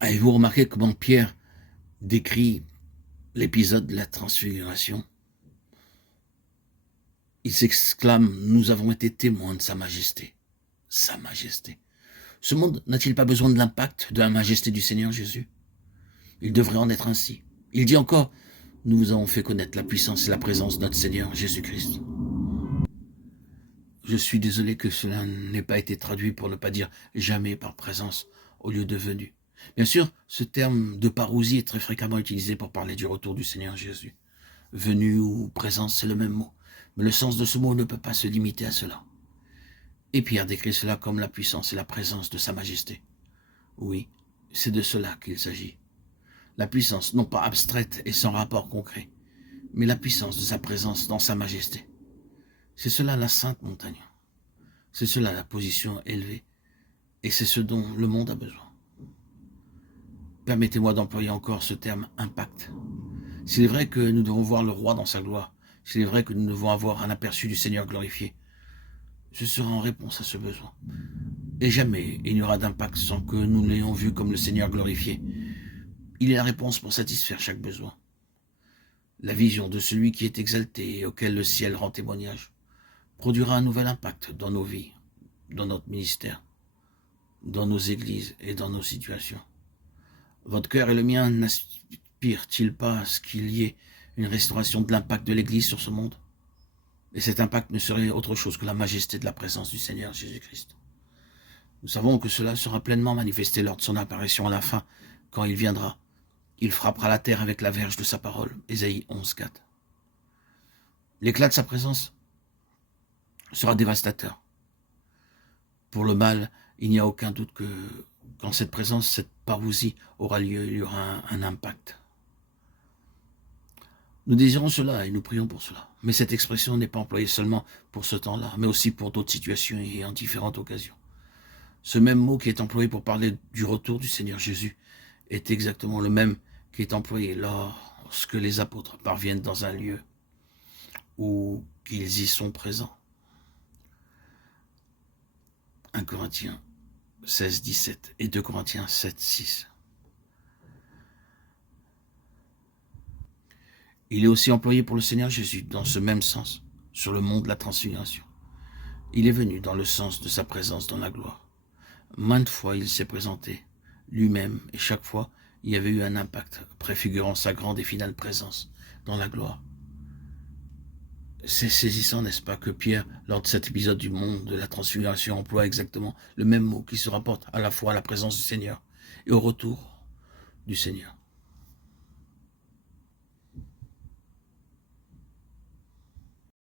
Avez-vous remarqué comment Pierre décrit l'épisode de la transfiguration? Il s'exclame: nous avons été témoins de sa majesté. Sa majesté. Ce monde n'a-t-il pas besoin de l'impact de la majesté du Seigneur Jésus? Il devrait en être ainsi. Il dit encore: nous vous avons fait connaître la puissance et la présence de notre Seigneur Jésus-Christ. Je suis désolé que cela n'ait pas été traduit pour ne pas dire jamais par présence au lieu de venue. Bien sûr, ce terme de parousie est très fréquemment utilisé pour parler du retour du Seigneur Jésus. Venue ou présence, c'est le même mot. Mais le sens de ce mot ne peut pas se limiter à cela. Et Pierre décrit cela comme la puissance et la présence de sa majesté. Oui, c'est de cela qu'il s'agit. La puissance, non pas abstraite et sans rapport concret, mais la puissance de sa présence dans sa majesté. C'est cela la sainte montagne. C'est cela la position élevée. Et c'est ce dont le monde a besoin. Permettez-moi d'employer encore ce terme « impact ». S'il est vrai que nous devons voir le roi dans sa gloire, s'il est vrai que nous devons avoir un aperçu du Seigneur glorifié, ce sera en réponse à ce besoin. Et jamais il n'y aura d'impact sans que nous l'ayons vu comme le Seigneur glorifié. Il est la réponse pour satisfaire chaque besoin. La vision de celui qui est exalté et auquel le ciel rend témoignage produira un nouvel impact dans nos vies, dans notre ministère, dans nos églises et dans nos situations. Votre cœur et le mien n'aspirent-ils pas à ce qu'il y ait une restauration de l'impact de l'Église sur ce monde? Et cet impact ne serait autre chose que la majesté de la présence du Seigneur Jésus-Christ. Nous savons que cela sera pleinement manifesté lors de son apparition à la fin, quand il viendra. Il frappera la terre avec la verge de sa parole. Ésaïe 11,4. L'éclat de sa présence sera dévastateur. Pour le mal, il n'y a aucun doute que quand cette présence, cette parousie aura lieu, il y aura un impact. Nous désirons cela et nous prions pour cela. Mais cette expression n'est pas employée seulement pour ce temps-là, mais aussi pour d'autres situations et en différentes occasions. Ce même mot qui est employé pour parler du retour du Seigneur Jésus est exactement le même qui est employé lorsque les apôtres parviennent dans un lieu où qu'ils y sont présents. 1 Corinthiens 16, 17 et 2 Corinthiens 7, 6. Il est aussi employé pour le Seigneur Jésus dans ce même sens, sur le mont de la transfiguration. Il est venu dans le sens de sa présence dans la gloire. Maintes fois il s'est présenté lui-même et chaque fois il y avait eu un impact préfigurant sa grande et finale présence dans la gloire. C'est saisissant, n'est-ce pas, que Pierre, lors de cet épisode du mont de la transfiguration, emploie exactement le même mot qui se rapporte à la fois à la présence du Seigneur et au retour du Seigneur.